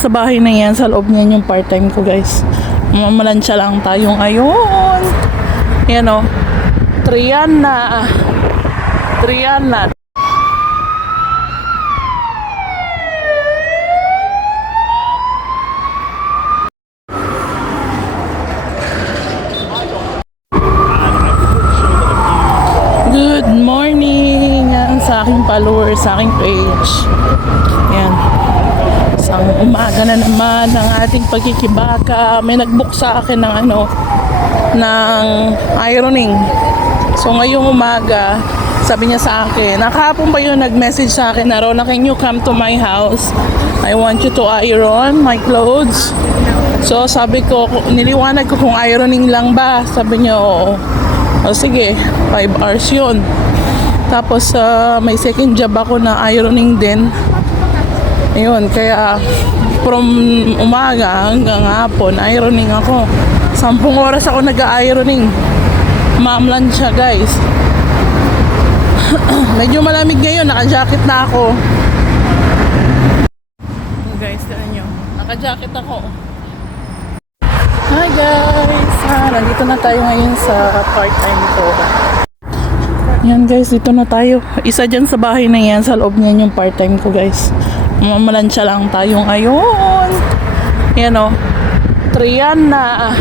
Sa bahay na yan, sa loob niyan yung part-time ko, guys. Mamalansya lang tayo ngayon. Yan o. Triana. Triana. Good morning sa aking followers, sa aking page. Yan. Isang umaga na naman ng ating pagkikibaka. May nag-book sa akin ng ng ironing. So ngayong umaga, sabi niya sa akin, nakahapon pa yun nag-message sa akin na, Rona, can you come to my house? I want you to iron my clothes. So sabi ko, niliwanag ko kung ironing lang ba. Sabi niya, oo. O sige, 5 hours yun. Tapos may second job ako na ironing din. Ayun, kaya from umaga hanggang hapon, ironing ako. 10 oras ako nag-ironing. Mamlan siya, guys. Medyo malamig ngayon, naka-jacket na ako. Guys, tignan nyo. Naka-jacket ako. Hi guys! Nandito na tayo ngayon sa part-time ko. Yan guys, dito na tayo. Isa dyan sa bahay na yan, sa loob niyan yung part-time ko, guys. Mamalansya lang tayo ngayon. Yan o. Triana.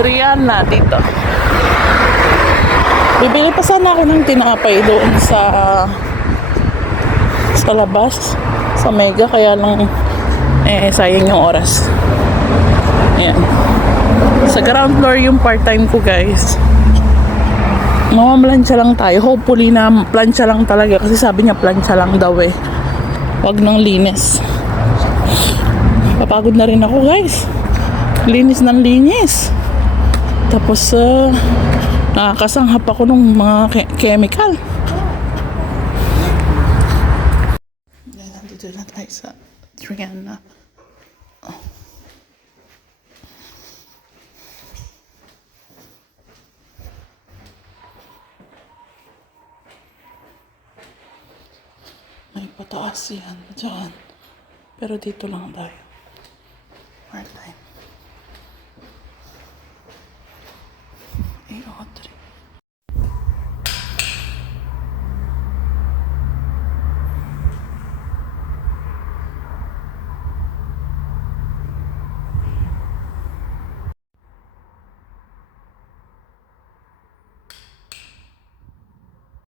Triana dito. Bibili pa sana ako ng tinapay doon sa labas. Sa Mega. Kaya lang sayang yung oras. Ayan. Sa ground floor yung part-time ko, guys. Mamamalansya lang tayo. Hopefully na plansya lang talaga. Kasi sabi niya plansya lang daw eh. Wag nang linis. Papagod na rin ako, guys. Linis ng linis. Tapos nakakasanghap ako ng mga chemical. Nandito na tayo sa Triana. May pataas yan dyan. Pero dito lang tayo. Part time. 803.